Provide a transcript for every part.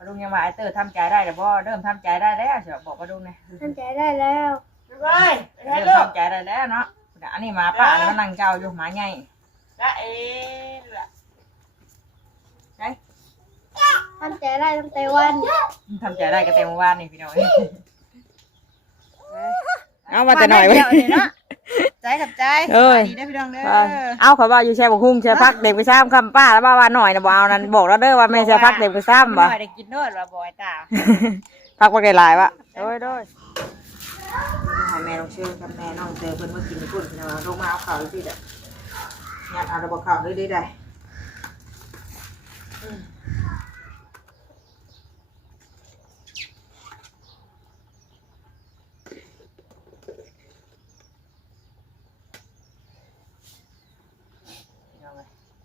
ปลุงยังว่าไอ้เตอร์ทำใจได้แต่บ่เริ่มทำใจได้แล้วเสียบอกปลุงเนี่ยทำใจได้แล้วเริ่มทำใจได้แล้วเนาะอันนี้หมาป่ามันนั่งเจ้าอยู่หมาใหญ่ละทำใจได้ตั้งแต่วันทำใจได้ก็เต็มวันนี่พี่น้องเอามาแต่หน่อยไว้ใจกับใจดีได้พี่น้องเด้อเอาเขาว่าอยู่แช่บุ้งแช่พักเด็กไปซ้ำคำป้าแล้วว่าหน่อยนะบ่เอานั่นบอกแล้วเด้อว่าแม่แช่พักเด็กไปซ้ำบ่ได้กินเนื้อว่าบ่อยตาพักว่าไกลหลายวะโดยให้แม่น้องเชื่อกับแม่น้องเจอเพิ่นมากินกุ้งพี่น้องลงมาเอาข่าวสิเด้อเนี่ยเอาระบบข่าวได้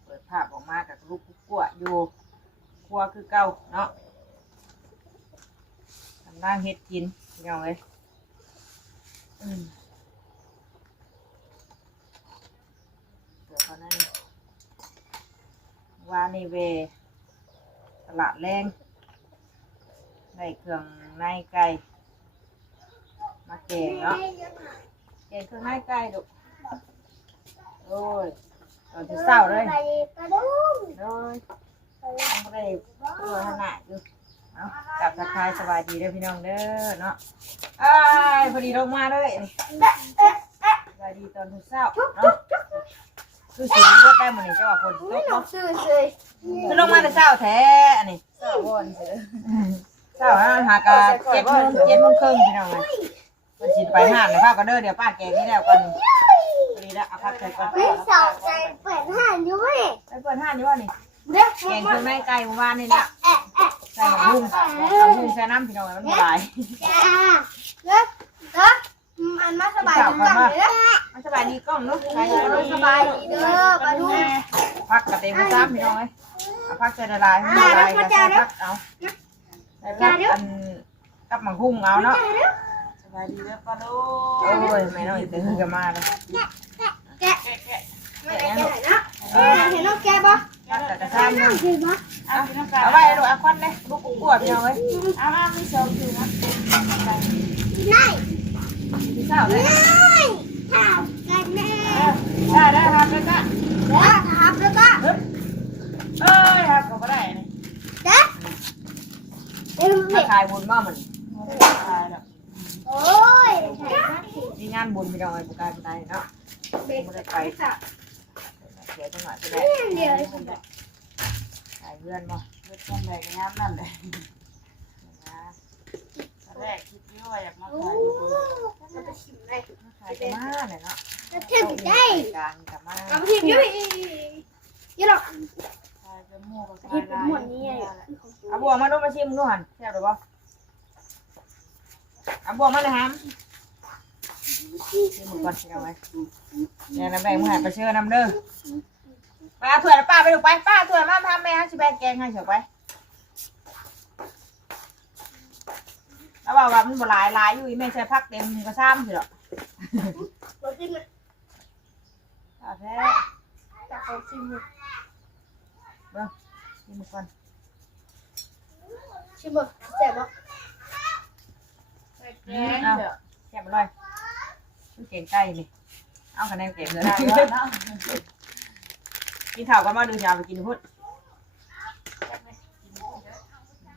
เปิดภาพออกมากับลูกกัวอยู่ครัวคือเก่าเนาะทำร่างเฮ็ดกินพี่น้องเลยเดี๋ยวเขานั่นวานี่เวตลาดแรงได้เครื่องในไก่มาแกงเนาะแกงเครื่องในไก่ดุโอ้ยตอนที่เศร้าเลยโดยไม่ได้ตัวขนาดอยู่เอากลับทักทายสบายดีเด้อพี่น้องเด้อเนาะพอดีลงมาเลยสบายดีตอนที่เศร้าเนาะคือสีพูดได้เหมือนเจ้าว่าคนตกเนาะคือลงมาแต่เศร้าแท้อันนี้เศร้าวนเศร้าหากะ7:00 ครึ่งพี่น้องเลยมันสิไปห้างเลยป้าก็เด้อเดี๋ยวป้าแกงนี่แล้วกันดีแล้วเอาพักใจก่อนไปสอบใจเปิดห้างอยู่ไหมไปเปิดห้างอยู่ว่านี่แกงเครื่องในไก่เมื่อวานนี่แหละใส่หมูหุ้งใส่น้ำพี่น้องมันบ่หลายอันมาสบายดีเลยมันสบายดีกล้องเนาะสบายดีเด้อมาดูพักกระเต็มซ้ำพี่น้องเลยเอาพักใจละลายให้ละลายก็ใส่พักเอาใส่พักอันกับหมักหุ้งเอาเนาะสบายดีเด้อป้าลูกโอ้ยแม่น้องอีกตื่นกันมาเลยแกะไม่แกะไหนนะเห็นน้องแกะปะแต่กระซ้ำเนี่ยเอาไว้ดูเอาควันเลยลูกกุ้งกวดพี่น้องเลยเอาไม่ชมดูนะได้เศร้าเลยถามกันแน่ได้ครับแล้วก็ครับแล้วก็เอ้ยครับก็ได้ถ้าขายบุญบ้ามันขายแล้วโอ้ยมีงานบุญพี่น้องไอ้บุกการไปเนาะไม่ได้ไปเดี๋ยวจังหวะจะได้ขายเพื่อนบ่เพื่อนคนใดก็งานนั่นเลยตอนแรกคิดว่าอยากมาขายขายจะมาเลยเนาะเทียบได้การจะมาเทียบยุ่ยยี่หรอกขายจะมั่วกับขายลายเอาบัวมาดูมาชิมดูหันแซ่บหรือเปล่าเอาบัวมาเลยฮะชิมก่อนเอาไว้เนี่ยน้ำแดงมึงหันไปเชื่อน้ำเด้อป้าถั่วป้าไปดูไปป้าถั่วมาทำแม่ให้ชิแบงแกงให้เฉยไปแล้วบอกว่ามันบ่หลายอยู่ไม่ใช่พักเต็มก็ซ้ำสิหรอกชิมเลยแท้จากเขาชิมเลยเบ้อชิมก่อนชิมเลยแซ่บปะเอาแซ่บเลยคือเก่งไก่นี่เอาคะแนนเก่งเลยกินข้าวก็มาดูชาไปกินพุทธ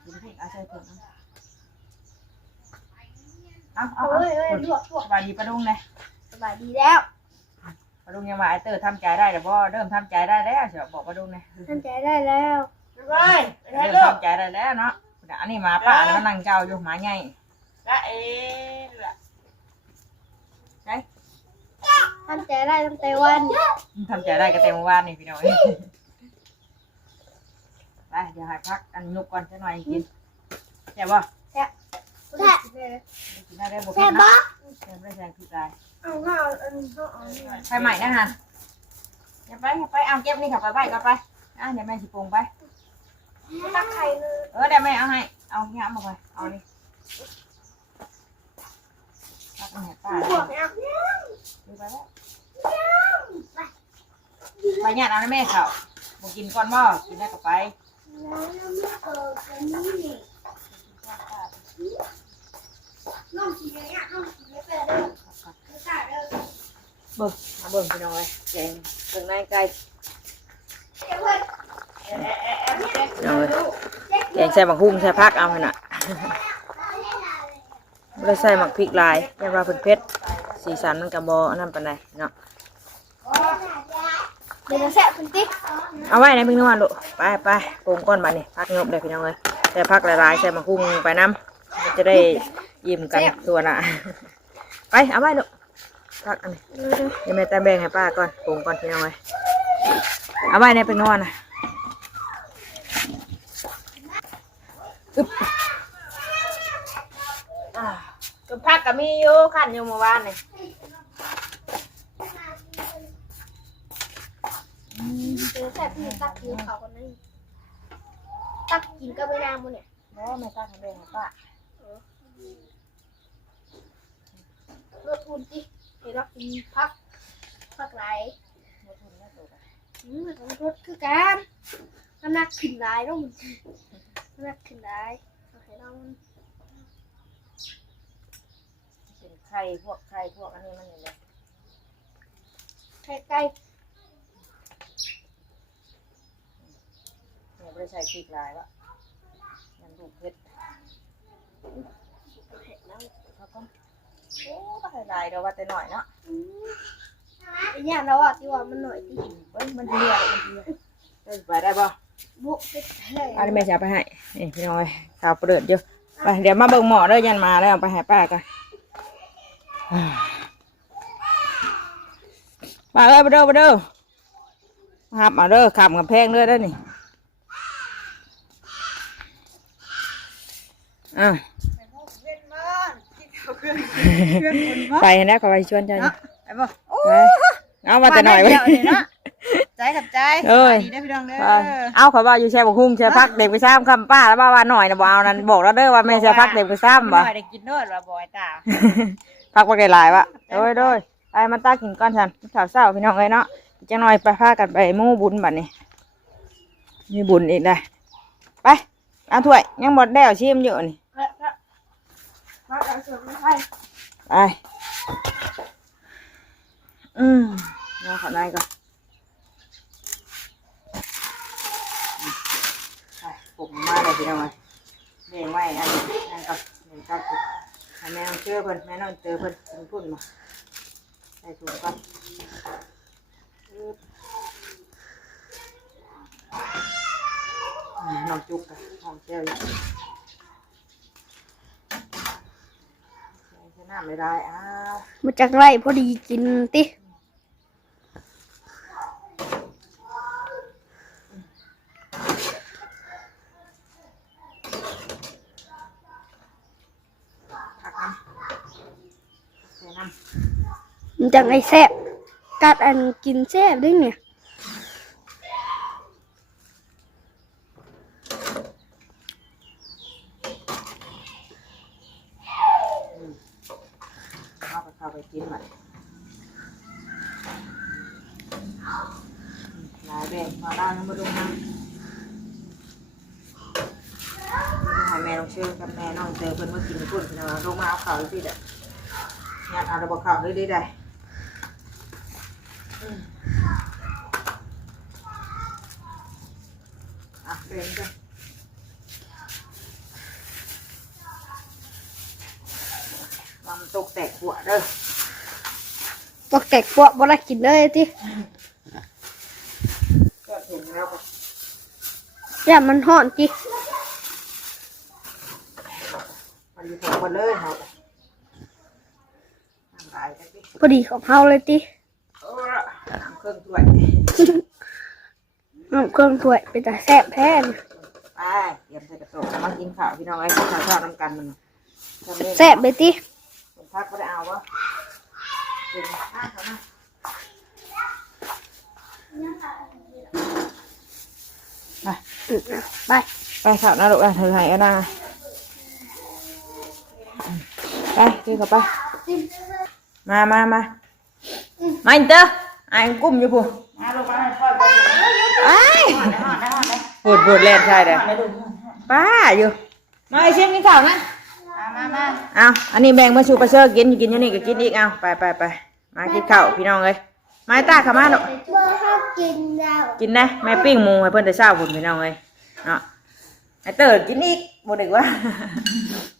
กินพริกเอาใส่ถุงเอาสบายดีปะลุงเลยสบายดีแล้วปะลุงยังว่าไอ้เตอร์ทำใจได้แต่บ่เริ่มทำใจได้แล้วเสียบอกปะลุงเลยทำใจได้แล้วเริ่มทำใจได้แล้วเนาะอันนี้หมาป่ามันนั่งเจ้าอยู่หมาใหญ่ทำใจได้ตั้งแต่วันทำใจได้ก็เต็มวันนี่พี่น้องไปเดี๋ยวให้พักอันนุกก่อนสักหน่อยกินแซ่บบ่กินได้บ่แซ่บบ่แซ่บได้แซ่บคือใจใครใหม่นะฮะอย่าไปเอาเก็บนี่ขับไปก็ไปเดี๋ยวแม่สิปรุงไปตักไข่เลยเดี๋ยวแม่เอาให้เอาเงี้ยมาไปเอานี่ตักให้ป้าดูไปแล้วไปเนี่ยเอาให้แม่เขาบอกกินก่อนบ่กินได้ก็ไป เบิ่งพี่น้องเลยแกงเครื่องในไก่น้องเลยแกงใส่หมักหุ้งใส่ผักเอาให้น่ะไม่ได้ใส่หมักพริกลายแค่ว่าเผ็ดสีสันมันกระบอกนั่นปานใดเนาะ เดี๋ยวจะแซ่บคุณติ๊ก เอาไว้ในพึ่งนวลลูกไปปรุงก้อนบานี่พักงบได้พี่น้องเลยแต่พักหลายๆใส่หมักหุ้งไปน้ำมันจะได้ยิ้มกันตัวน่ะไปเอาไว้ลูกพักอันนี้ยังไม่แต่แบ่งให้ป้าก่อนปรุงก่อนพี่น้องเลยเอาไว้ในพึ่งนวลนะก็พักก็มีอยู่ขันอยู่เมื่อวานนี่ เดี๋ยวแซ่บพี่ตักกินเขาคนนั้นตักกินก็ไม่นานมั้งเนี่ย โอ้ไม่ตั้งให้แบ่งให้ป้า รสอุ่นติ๊กเดี๋ยวเรากินพักไหลมันรสคือการน้ำหนักขึ้นได้ต้องมันน้ำหนักขึ้นได้โอเคเรา เป็นไข่พวกอันนี้มันอยู่เลย ใกล้ เนี่ยไม่ได้ใส่พริกลายวะยังดูเผ็ด แล้วก็โอ้ก็ให้ลายเราว่าแต่หน่อยเนาะ ไอ้เนี่ยเราอ่ะที่ว่ามันหน่อยที่ เฮ้ยมันเดียวไปได้ป่ะ บุกไปเลย อันนี้แม่จะเอาไปให้นี่พี่น้อยสาวเปิดอยู่ไปเดี๋ยวมาเบิ่งหมอเด้อยันมาแล้วเอาไปให้ป้ากันป้าเอ้ยไปเด้อขับมาเด้อขับกับแพงเด้อได้อนี่ไปนะขอไปชวนใจไปบ่เอามาแต่หน่อยไปใจกับใจดีได้พี่น้องเด้อเอาขอว่าอยู่แช่บกหุ้งแช่พักเด็กไปซ้ำคำป้าแล้วว่าหน่อยนะบอกเอานั้นบอกแล้วเด้อว่าแม่แช่พักเด็กไปซ้ำบ่หน่อยได้กินเด้อว่าบ่อยตาพักไปหลายวะโดยไปมาตากินก้อนฉันข่าวเศร้าพี่น้องเลยเนาะจะหน่อยไปพากันไปมู่บุญบัดนี้มีบุญอีกเลยไปเอาถ้วยยังหมดแล้วชิมอยู่นี่ไปเอาขอในก่อนไปผมมาเลยพี่น้องเลยเลี้ยงไว้อันนี้นั่นก่อนเลี้ยงกัดให้แม่น้องเจอเพิ่นแม่น้องเจอเพิ่นพุ่นมาใส่ถุงก่อนน้องจุกกันน้องเจ้าอยู่ใช้น้ำไม่ได้อ้าว มาจากไร่พอดีกินติมันจากไอ้แซ่บกัดอันกินแซ่บด้วยเนี่ยเข้าไปกินมันหลายแบบมาได้แล้วมาดูนะให้แม่ลองเชื่อกับแม่น้องเจอเพิ่นว่ากินพุ่นเนาะลงมาเอาข่าวสิเด้องานเอาระบบข่าวได้ได้เดินกันมันตกแตกหัวเด้อ ตกแตกปวกบ่ได้กินเลยติ ก็ถึงแล้วก็ อย่ามันห่อนจิ มันอยู่สองคนเลยครับทำลายกันดิ พอดีของเฮาเลยติ เครื่องถ้วย เครื่องถ้วยเป็นตาแซ่บแท้น ไปเตรียมใส่กระโตกมากินข้าวพี่น้องไอ้ข้าวทอดน้ำกันมัน แซ่บเลยติ คนพักก็ได้เอาวะกินข้าวเขามาไปไปข้าวนะลูกเธอหายนะไปกินกับไปมาอินเตอร์ไอ้กุ้มอยู่ปุ๊มาลูกมาค่อยไปไอ้ปวดแรงใช่เด้อป้าอยู่มาไอเชี่ยกินข้าวนะมาเอาอันนี้แบ่งมาชูปลาเชอร์กินอยู่นี่ก็กินอีกเอาไปมากินข้าวพี่น้องเลย ไม้ตาเข้ามาลูก บ่ชอบกินแล้ว กินนะแม่ปิ้งหมูให้เพิ่นแต่เช้าพุ่นพี่น้องเอ้ยเนาะไอ้เติร์ดกินอีกบ่ดึกว่า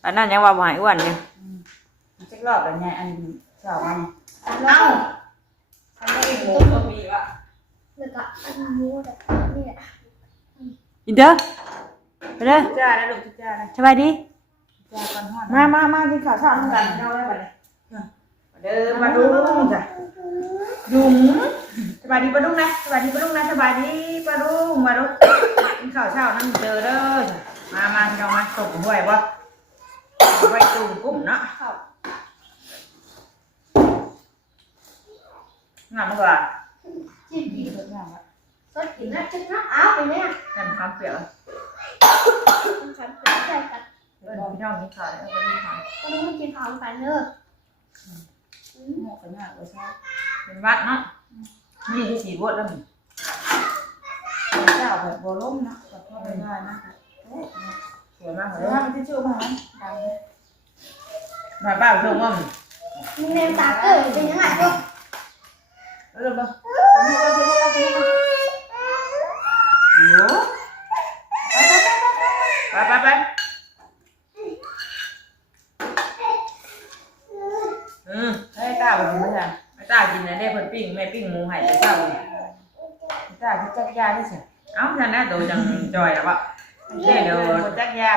อันนั้นยังว่าบ่ให้อ้วนอยู่ จักรอบแล้วไงอันสอบมัน เอ้าทำไมหมูก็มีวะ แล้วก็อันนี้แหละนี่แหละ อินเด้อไปเด้อ จ้าแล้วลูกจ้าแล้ว สบายดี จ้าก่อนฮอด มากินข้าวเช้าด้วยกันเอาไว้บัดนี้เด้อมาดูจ้ะยุงสบายดีปะลุงนะสบายดีปะลุงนะสบายดีปะลุงมาลุงกินข้าวเช้านั่งเจอเด้อมาพี่น้องมาตบห้วยบ่ไว้ตุ่มกุ้มเนาะงามมากกว่า จิ้ม ดีเพิ่นว่าว่า สดกินนะจิ้มนะเอาไปไหมอ่ะ แม่นความเปรี้ยว ต้องทำเป็นใจกัน เออพี่น้องกินข้าวแล้วก็กินข้าว ก็ต้องกินข้าวกันเนอะ หมอกกันมากเลยใช่ เป็นวัดเนาะนี่ที่สีบดแล้วนี่ เจ้าแบบบ่ล้มนะกับพ่อไปได้นะ สวยมากเล เดี๋ยวย ทำที่ชื่อมาดัง หน่อยป้าชมว่า มีแมงตาเกิดเป็นยังไงลูก เริ่มแล้วโย ไปให้ตาไปกินไม่ใช่ให้ตากินนะได้เพิ่นปิ้งแม่ปิ้งหมูให้แต่เช้าเลย จ้าที่จักยาที่สิ เอ้าท่านน่ะโดยจังจอยแล้วปะเดี๋ยวจักยา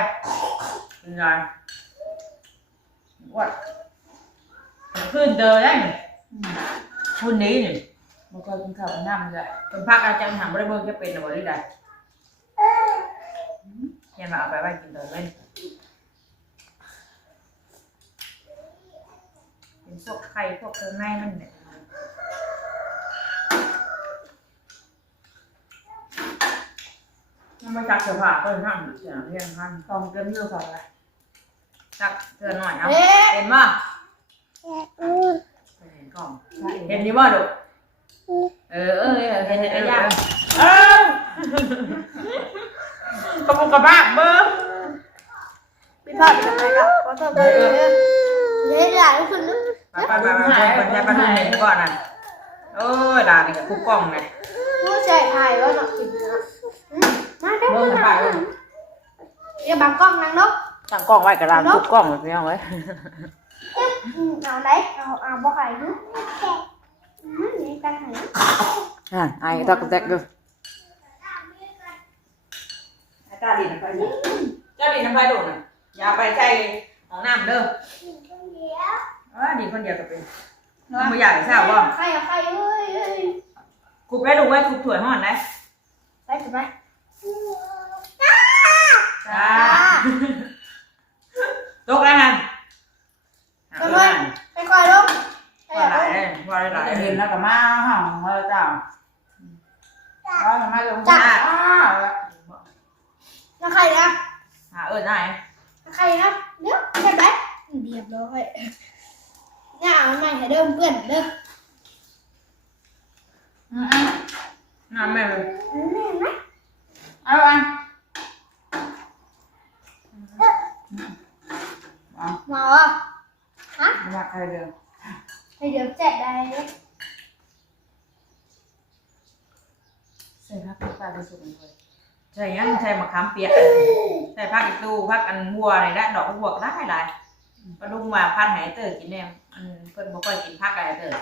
เป็นไงวัดขึ้นเดินได้คุณนี้นี่ บ่ก็กินข้าวน้ำจ้ะ เป็นพักอาจารย์ถามบริเวณจะเป็นอะไรได้เนี่ยมาเอาไปไว้กินเดินเล่นเป็นพวกไข่พวกเครื่องในมันเนี่ยมันไม่จักเสื้อผ้าก็นั่งเสียงเรียงพัน ต้องเกินเยอะกว่าละ จักเสื้อหน่อยเอาเห็นป่ะเห็นกล่องเห็นดีป่ะดูเห็นในกระยากระปุกกระบะเบอร์ พี่พ่อเป็นอะไรครับขอโทษไปเลยเดี๋ยวหลายคนนึก ไปคนใช้ปลาทูเห็นก่อนน่ะด่านี่กับคุกกล้องไง ผู้ชายไทยว่าหนอกกินนะมาได้ เบิ่ง มา ไป อย่าบังกล้องนางนก ตั้งกล้องไว้กับร้านคุกกล้องเลยพี่น้องเอ้ย เอาไหนเอาบ่ไข่นึกนี่ตั้งไหน ไอ้ตอกแตกดูจ้าดินไปจ้าดินน้ำไปโดดน่ะอย่าไปใส่ของน้ำเด้อดีคนเดียวกับเป็นไม่อยากใส่บ่ ไข่เอาไข่เอ้ย คุบได้ดูไว้คุบถั่วห่อนได้ ไปถูกไหม จ้าตกแล้วฮัน ไปก่อนลูก ว่าหลายเลยว่าหลาย เห็ เห็ น น แล้ แล้ว ว ก็มาห้องเจ้าแล้วมาลง จ้า จ้า แล้วไข่นะ ได้ ใครนะเดี๋ยวเรียบร้อยเรียบร้อยเนี่ยเอาใหม่ให้เดิมเพื่อนเดิม น้ำแม่เลย แม่ไหม เอาอ่ะ มาอ่ะฮะ มาใครเดิน ให้เดี๋ยวแจกได้เลย ใส่ผักปลาไปสุกเลย ใช่ยังใช่มะขามเปียกใช่ผักอีตูผักอันบัวอะไรนะดอกบัวก็ได้หลายปลาดุกมาพันไหเตอร์กินเนี่ยเพิ่นบ่ค่อยกินผักอะไรเตอร์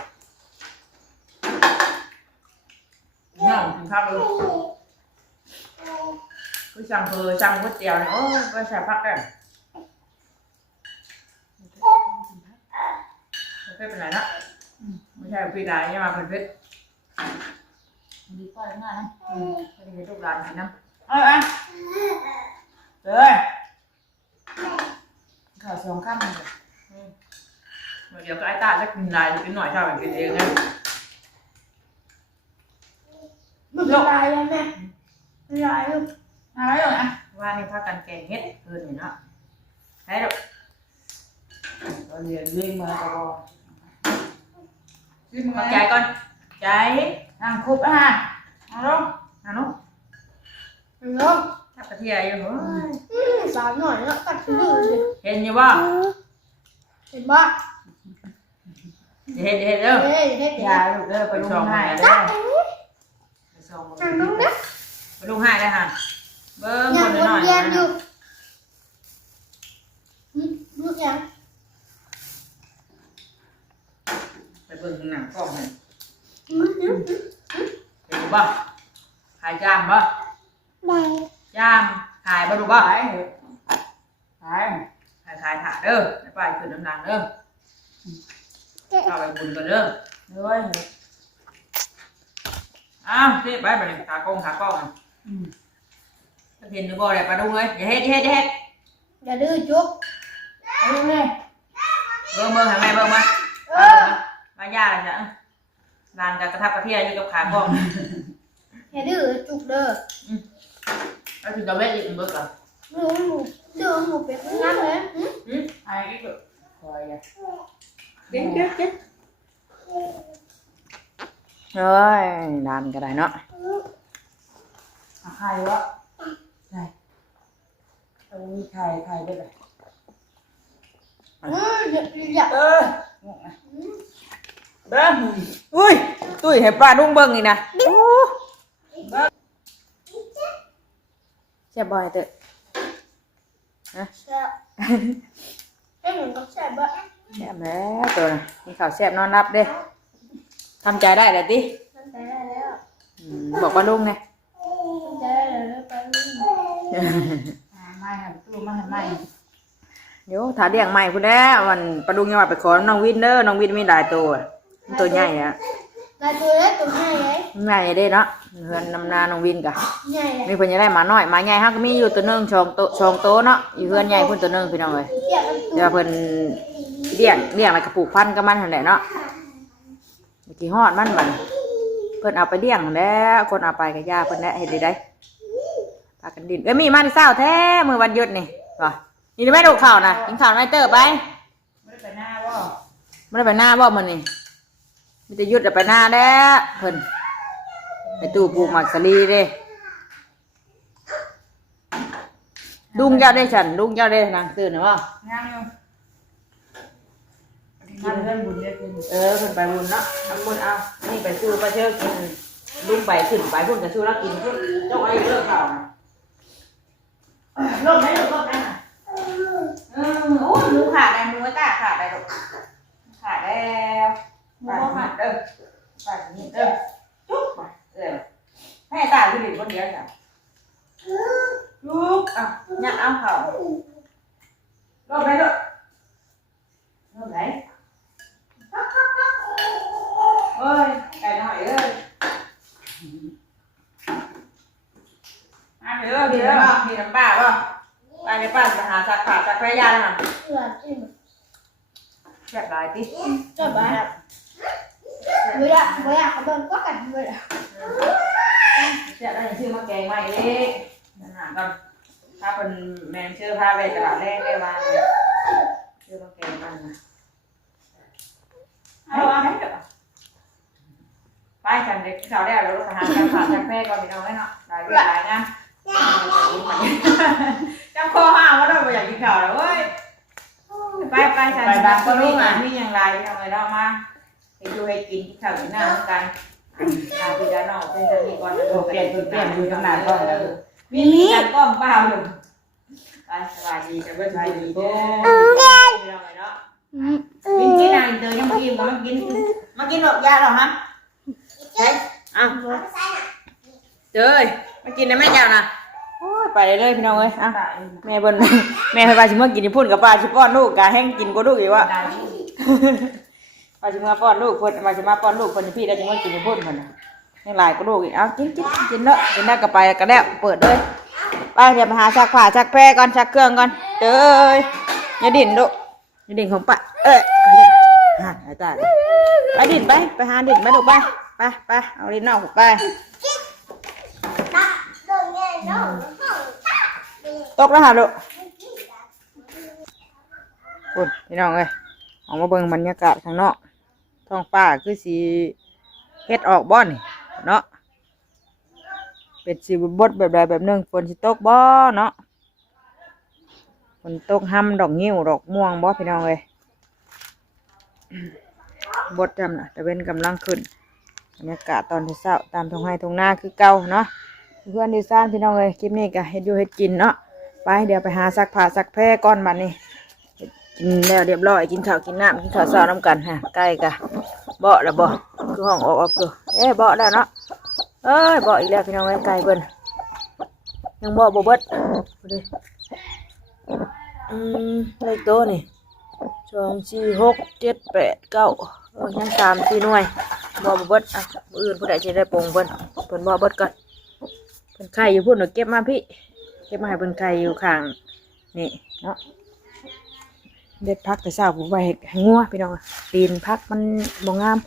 น้องกินผักเลยคือสั่งสั่งก๋วยเตี๋ยวเนี่ยโอ้ยก็ใส่ผักได้ไม่เป็นไรนะไม่ใช่พี่ดาใช่ไหมเพิ่นเพชร ดีกว่าง่ายนะ ไม่ได้ลูกหลานกินน้ำ เอาอ่ะเจอข้าวสองข้ามเลย เดี๋ยวก็ไอ้ตาจะกินลายกินหน่อยชอบแบบกินเองไง มันเป็นลายเลยแม่เป็นลายลูก อะไรอ่ะ ว่านี่พากันแกงเฮ็ดเพิ่นนี่เนาะให้ดอก เราเรียนเรื่องมาตลอดชิม มา ไง ใจก่อนใจ นั่งคุบอ่ะเอาลง นะนุ๊ก ลูก ทับกระเทียอยู่เฮ้ย สาวหน่อยแล้วตัดชื่อเลย เห็นอยู่บ่ เห็นป่ะ เฮ็ดเด้อ เฮ้ยเฮ็ด ยาลูกเด้อไปลงให้เด้อไปส่ง นั่งลงนะ ไปลุงให้เลยค่ะเบิ้ง ยั ค ง น วน น้อย เวียนอยู่ลูกยัง ไปเบิ้งหนังกล้องให้เห็นบ่ขายจามบ่ ได้ จามขายบ่ดูบ่ ขายขาย ขายถ่าเด้อไปขึ้นน้ำหนักเด้อเข้าไปบุญกันเด้อ ด้วย อ้าวที่ไปไปขากล้องเห็นดูบ่ได้ปลาดุงเลยอย่าเฮ็ดอย่าดื้อจุก เอาเลย เบิ่งทางไหนเบิ่งมาย่าเลยจ้ะนานกับกระทับกระเทียอยู่กับขากล้อง อย่าดื้อจุกเด้อ แล้วถึงจะเวทอีกเบิ่งก่อน หนูดื้อหนูเป็นงั้นเลย ไอ้ก็คอยอ่ะ เฮ้ยนานก็ได้เนาะ ใครวะใช่ต้องมีใครด้วยเลย อย่า เด้ออุ้ยตุ้ยให้ปลาดุงเบิ่งนี่นะแซ่บบ่อยเด้อ แซ่บไอ้หนูก็แซ่บบ่ แซ่บแล้วตัวน่ะมีข้าวแซ่บนอนรับเด้ทำใจได้เลยติ ทำใจได้แล้ว บอกปลาดุงไง ทำใจได้แล้วไป ไม่ค่ะตู้มาให้ไม่ เดี๋ยวถ้าเลี้ยงใหม่พุ่นแล้ววันปลาดุงยังว่าไปขอน้องวินเด้อน้องวินมีหลายตัวตัวใหญ่อะ ได้ตัวเล็กตัวใหญ่เลย ใหญ่เด้เนาะเฮือนนำนาน้องวินกะ ใหญ่เลย มีเพิ่นจะได้หมาน้อยหมาใหญ่เฮาก็มีอยู่ตัวหนึง2 โตเนาะอยู่เฮือนใหญ่เพิ่นตัวหนึงพี่น้องเอ้ย เดี๋ยวมัน เดี๋ยวเพิ่นเลี้ยงแล้วก็ปลูกพันธุ์กับมันหั่นแหละเนาะเมื่อกี้ฮอดมันบัดเพิ่นเอาไปเลี้ยงหั่นแหล้วคนเอาไปก็ย่าเพิ่นแหละเฮ็ดได้พากันดิ้นมีมาที่เช้าแท้มื้อวันหยุดนี่บ่นี่ได้แม่ดูข้าวนะกินข้าวไม่เตอร์ไป ไม่ได้ไปหน้าว่า ไม่ได้ไปหน้าบ่มื้อนี้มีแต่หยุดไปหน้าแล้วเพิ่นไปตู้ปลูกหมักสลีเด้ลุงเจ้าได้ฉันลุงเจ้าได้นางตื่นนะบ่ งานอยู่งานเรื่องบุญเยอะขึ้น เพิ่นไปบุญเนาะทำบุญเอานี่ไปซื้อไปเชื่อกินลุงไปขึ้นไปพุ่นก็ซื้อแล้วกินพุ่นเจ้าไอ้เลิกข้าวนะ ลบไหมลบไหม โอ้ยหมูขาดได้หมูตาขาดได้ลูกขาดแล้วไปขาดเด้อไปนี่เด้อจุ๊บไปให้ตาขึ้นอีกคนเดียวจ้ะลูกอ่ะยัดเอาเขาลบไหนลูกลบไหนเอ้ยไก่หน่อยเอ้ยอันเด้อพี่น้ำพี่น้ำป้าป่ะไปในป้าจะหาสักขาสักแพร่ยาแล้วนะ เหลือจริง แซ่บหลายติ จะบ้าเวลาเขาเบิ่งก็กันเวลา แซ่บได้ชื่อมาแกงใหม่เล็กนั่นน่ะก่อนถ้าเป็นแมงเชื่อพาไปตลาดแรกได้มาเลยชื่อมาแกงมันนะเอาให้เด้อไปกันเด็กสาวได้แล้วก็หาสักขาสักแพร่ก่อนพี่น้องไว้เนาะหลายเรื่องหลายงานจำคอห้ามว่าเราไม่อยากกินข้าวแล้วเว้ยไปฉันบางก็รู้อ่ะมีอย่างไรทำไมเรามาไปดูให้กินข้าวกินน้ำกันพี่ด้านนอกเป็นจะมีก่อน เปลี่ยนอยู่ตำนานก็แล้ว มีการกล้องเปล่าหนึ่งไปสบายดีกันเว้ยสบายดีเด้อกินที่ไหนเดินยังมากินมากินหรอกยาหรอฮะเฮ้ยอ้าวเจ้ยมากินนะแม่ยาวนะโอ้ยไปเลยพี่น้องเอ้ยอ่ะแม่บนแม่ไปปลาชิมเมื่อกินที่พุ่นกับปลาชิป้อนลูกกะแห้งกินก็ลูกอยู่วะปลาชิมเมื่อป้อนลูกคนปลาชิมเมื่อป้อนลูกคนพี่ได้ชิมเมื่อกินที่พุ่นคนยังหลายก็ลูกอีกเอากินเนอะกินได้ก็ไปก็แล้วเปิดเลยไปเดี๋ยวมาหาชักผ้าชักแพรก่อนชักเครื่องก่อนเด้ออย่าดิ่นลูกอย่าดิ่นของปะหายตาไปดิ่นไปหาดิ่นมาลูกไปเอาดิ่นนอกไปตกแล้วหาลูกปุ่นพี่น้องเอ้ยออกมาเบิ่งบรรยากาศข้างนอกท้องฟ้าคือสีเฮ็ดออกบ่อนเนาะเป็นสีบดแบบใดแบบหนึ่งฝนสิตกบ่เนาะฝนตกห้ำดอกงิ้วดอกม่วงบ่พี่น้องเอ้ย บดจำนะแต่เว้นกำลังขึ้นบรรยากาศตอนเช้าตามท้องไร่ท้องนาคือเก่าเนาะเพื่อนดีซ่านพี่น้องเลยคลิปนี้ก็เฮ็ดอยู่เฮ็ดกินเนาะไปเดี๋ยวไปหาซักผ้าซักแพร่ก้อนบัดนี้กินแล้วเรียบร้อยกินข้าวกินน้ำกินข้าวเช้าน้ำกันฮะใกล้กะเบาะแล้วบ่คือห้องออกอยู่เบาะแล้วเนาะเอ้ยเบาะอีกแล้วพี่น้องเลยไกลเบิ่นยังเบาะบ่เบิดดูเลขโตนี่2 4 6 7 8 9ยัง3 4หน่วยบ่เบิดอ่ะมื้ออื่นผู้ใดสิได้ปรุงเพิ่นบ่เบิดก่อนเพิ่นไข่อยู่พุ่นเก็บมาพี่เก็บมาให้เพิ่นไข่อยู่ข้างนี่เนาะเด็ดพักแต่เช้าผมไว้ให้งัวพี่น้องปีนพักมันบ่งาม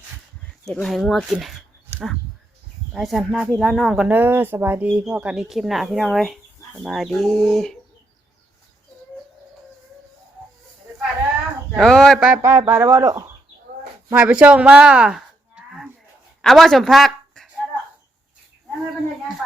เด็ดไว้ให้งัวกินนะไปฉันมาพี่แล้วน้องก่อนเด้อสบายดีพ่อกันอีกคลิปหน้าพี่น้องเลยสบายดีโอ้ยไปแล้วบ่ลูกมาไปชงบ่เอาบ่สมพัก ยังไม่เป็นยังไงไป